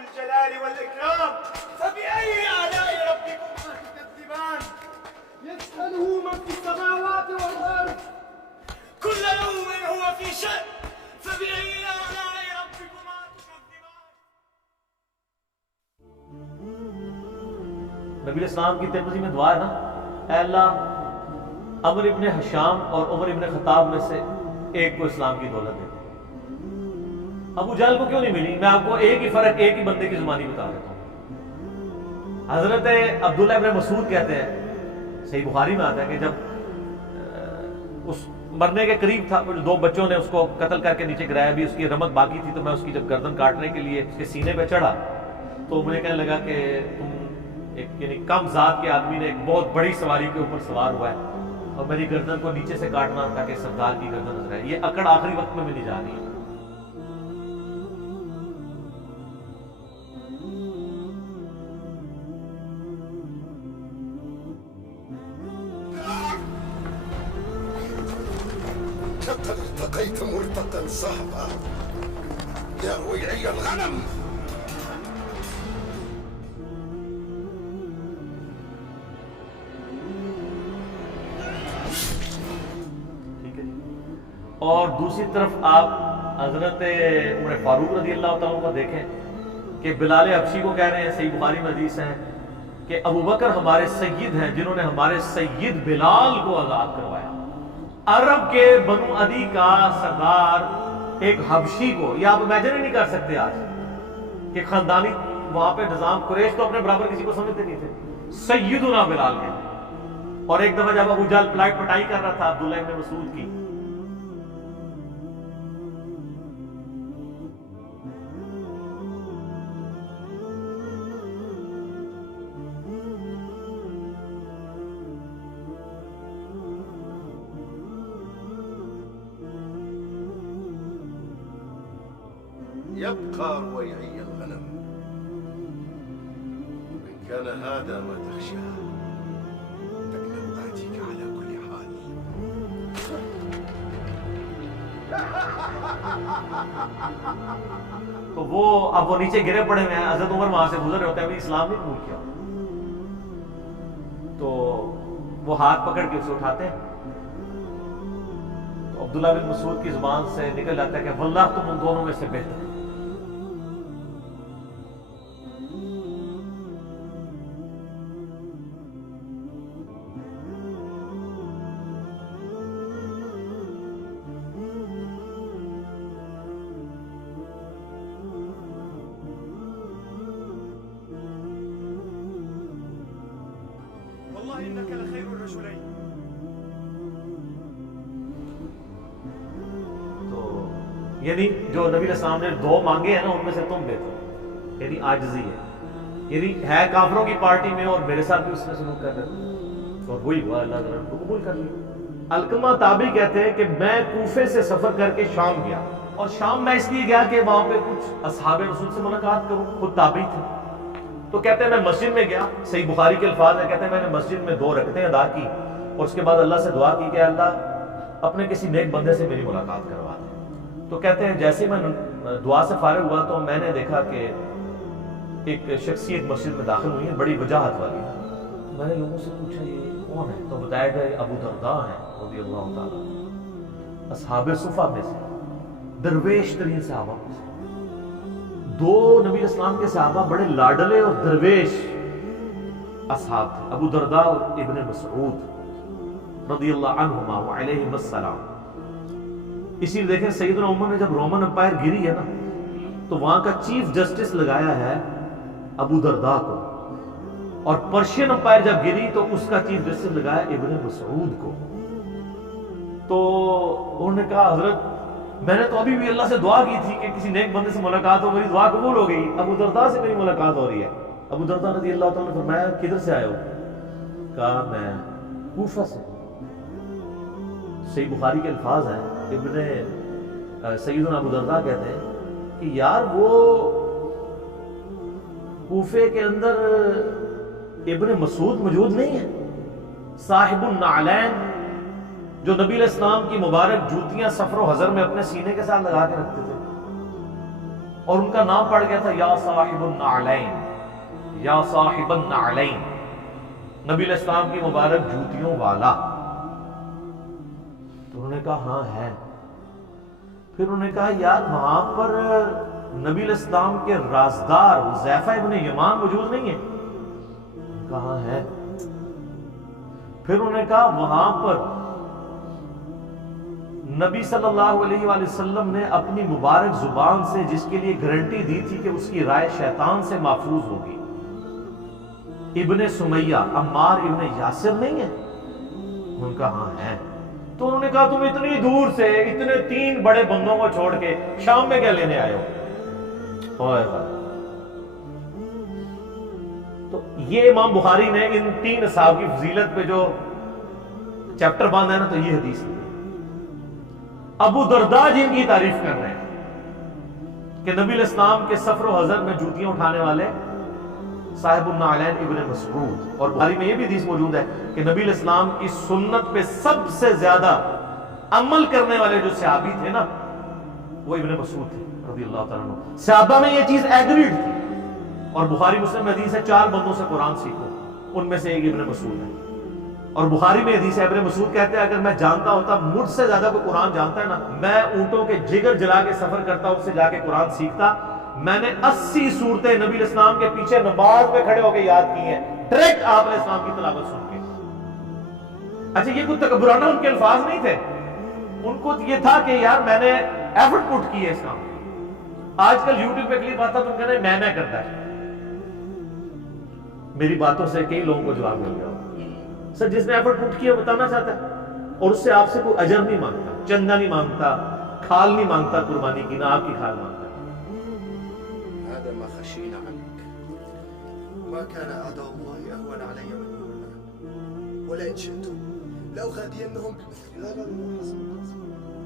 الجلال والإكرام فبأي آلاء ربكما تكذبان يسأله من في السماوات والأرض كل يوم هو في شأن فبأي آلاء ربكما تكذبان. نبی علیہ السلام کی ترمذی میں دعا ہے نا، اے اللہ عمر ابن حشام اور عمر ابن خطاب میں سے ایک کو اسلام کی دولت دے دے. ابو جہل کو کیوں نہیں ملی؟ میں آپ کو ایک ہی فرق ایک ہی بندے کی زبانی بتا دیتا ہوں. حضرت عبداللہ ابن مسعود کہتے ہیں، صحیح بخاری میں آتا ہے کہ جب اس مرنے کے قریب تھا، دو بچوں نے اس کو قتل کر کے نیچے گرایا، بھی اس کی رمق باقی تھی، تو میں اس کی جب گردن کاٹنے کے لیے اس کے سینے پہ چڑھا تو مجھے کہنے لگا کہ تم ایک یعنی کم ذات کے آدمی نے ایک بہت بڑی سواری کے اوپر سوار ہوا ہے اور میری گردن کو نیچے سے کاٹنا تاکہ سردار کی گردن نظر آئے. یہ اکڑ آخری وقت میں ملی جا رہی ہے. لقد ارتقيت مرتقا صعبا يا رويعي الغنم. اور دوسری طرف آپ حضرت عمر فاروق رضی اللہ تعالیٰ کو دیکھیں کہ بلال حبشی کو کہہ رہے ہیں، صحیح بخاری میں حدیث ہے کہ ابو بکر ہمارے سید ہیں جنہوں نے ہمارے سید بلال کو آزاد کروایا. عرب کے بنو عدی کا سردار ایک حبشی کو، یہ آپ امیجن ہی نہیں کر سکتے آج کہ خاندانی وہاں پہ نظام، قریش تو اپنے برابر کسی کو سمجھتے نہیں تھے، سیدنا بلال کے. اور ایک دفعہ جب ابو جہل فلائٹ پٹائی کر رہا تھا عبداللہ ابن مسعود کی، يبقى رويعي الغنم. إن كان هذا ما تخشاه فإنه آتيك على كل حال. تو وہ اب وہ نیچے گرے پڑے ہوئے ہیں. حضرت عمر وہاں سے گزر رہے ہوتے ہیں، ابھی اسلام نہیں قبول کیا. تو وہ ہاتھ پکڑ کے اسے اٹھاتے ہیں تو عبداللہ بن مسعود کی زبان سے نکل جاتا ہے کہ واللہ تم ان دونوں میں سے بہتر. والله إنك لخير الرجلين. تو یعنی جو نبی علیہ السلام نے دو مانگے ہیں نا، ان میں سے تم بہتر، یعنی عاجزی ہے. یعنی ہے کافروں کی پارٹی میں اور میرے ساتھ بھی اس نے سلوک کر رہا اور وہی ہوا، اللہ تعالیٰ نے قبول کر لیا. علقمہ تابعی کہتے ہیں کہ میں کوفے سے سفر کر کے شام گیا، اور شام میں اس لیے گیا کہ وہاں پہ کچھ اصحاب رسول سے ملاقات کروں، خود تابعی تھے. تو کہتے ہیں میں مسجد میں گیا، صحیح بخاری کے الفاظ ہیں، کہتے ہیں میں نے مسجد میں 2 رکعتیں ادا کی اور اس کے بعد اللہ سے دعا کی کہ اللہ اپنے کسی نیک بندے سے میری ملاقات کروا دے. تو کہتے ہیں جیسے میں دعا سے فارغ ہوا تو میں نے دیکھا کہ ایک شخصیت مسجد میں داخل ہوئی ہے، بڑی وجاہت والی. میں نے لوگوں سے پوچھا یہ کون ہے؟ تو بتایا گیا ابو درداء ہیں رضی اللہ تعالیٰ، اصحاب صفہ میں سے، درویش ترین صحابہ میں سے. 2 نبی علیہ السلام کے صحابہ بڑے لاڈلے اور درویش اصحاب تھے، ابو درداء اور ابن مسعود رضی اللہ عنہما وعلیہم السلام. اسی لیے دیکھیں سیدنا عمر نے جب رومن امپائر گری ہے نا تو وہاں کا چیف جسٹس لگایا ہے ابو درداء کو، اور پرشین امپائر جب گری تو اس کا چیف جسٹس لگایا ابن مسعود کو. تو انہوں نے کہا حضرت میں نے تو ابھی بھی اللہ سے دعا کی تھی کہ کسی نیک بندے سے ملاقات ہو، میری دعا قبول ہو گئی، ابو درداء سے میری ملاقات ہو رہی ہے. ابو درداء رضی اللہ تعالیٰ نے فرمایا کدھر سے آئے ہو؟ کہا میں کوفہ سے. صحیح بخاری کے الفاظ ہیں، ابن سیدنا ابو درداء کہتے ہیں کہ یار وہ کوفے کے اندر ابن مسعود موجود نہیں ہے، صاحب النعلین جو نبی علیہ السلام کی مبارک جوتیاں سفر و حضر میں اپنے سینے کے ساتھ لگا کے رکھتے تھے، اور ان کا نام پڑ گیا تھا یا صاحب النعلین، یا صاحب النعلین، نبی علیہ السلام کی مبارک جوتیوں والا۔ تو انہوں نے کہا ہاں ہے۔ پھر انہوں نے کہا یار وہاں پر نبی علیہ السلام کے رازدار حذیفہ ابن یمان موجود نہیں ہے؟ کہاں ہے؟ پھر انہوں نے کہا وہاں پر نبی صلی اللہ علیہ وآلہ وسلم نے اپنی مبارک زبان سے جس کے لیے گارنٹی دی تھی کہ اس کی رائے شیطان سے محفوظ ہوگی، ابن سمیہ عمار ابن یاسر نہیں ہے؟ ان کا ہاں ہے۔ تو انہوں نے کہا تم اتنی دور سے اتنے 3 بڑے بندوں کو چھوڑ کے شام میں کیا لینے آئے ہو؟ تو یہ امام بخاری نے ان 3 اصحاب کی فضیلت پہ جو چیپٹر باندھا ہے نا، تو یہ حدیث ہے۔ ابو درداء جن کی تعریف کر رہے ہیں کہ نبی علیہ السلام کے سفر و حضر میں جوتیاں اٹھانے والے صاحب النعلین ابن مسعود، اور بخاری میں یہ بھی حدیث موجود ہے کہ نبی علیہ السلام کی سنت پہ سب سے زیادہ عمل کرنے والے جو صحابی تھے نا، وہ ابن مسعود تھے رضی اللہ تعالیٰ عنہ۔ صحابہ میں یہ چیز ایگریڈ تھی، اور بخاری مسلم میں حدیث ہے 4 بندوں سے قرآن سیکھو، ان میں سے ایک ابن مسعود ہے۔ اور بخاری میں حدیث ہے ابن مسعود کہتے ہیں اگر میں جانتا ہوتا مجھ سے زیادہ کوئی قرآن جانتا ہے نا، میں اونٹوں کے جگر جلا کے سفر کرتا، اس سے جا کے قرآن سیکھتا۔ میں نے 80 صورتیں نبی علیہ السلام کے پیچھے نماز میں کھڑے ہو کے یاد کی ہیں، ڈائریکٹ آپ علیہ السلام کی تلاوت سن کے۔ اچھا یہ کوئی تکبرانہ ان کے الفاظ نہیں تھے، ان کو یہ تھا کہ یار میں نے ایفرٹ پٹ کی ہے اس کام میں۔ آج کل یوٹیوب پہ کلپ آتا تم کہتے ہیں میں کرتا ہے۔ میری باتوں سے کئی لوگوں کو جواب مل گیا سر جس نے ایفرٹ پٹ کیا بتانا چاہتا ہے، اور اس سے آپ سے کوئی اجر نہیں مانگتا، چندہ نہیں مانگتا، کھال نہیں مانگتا قربانی کی، نہ آپ کی کھال مانگتا۔ هذا ما خشينا عنك، ما كان أعداء الله أهون علي منهم الآن، ولئن شئتم لأغادينهم لا حسبك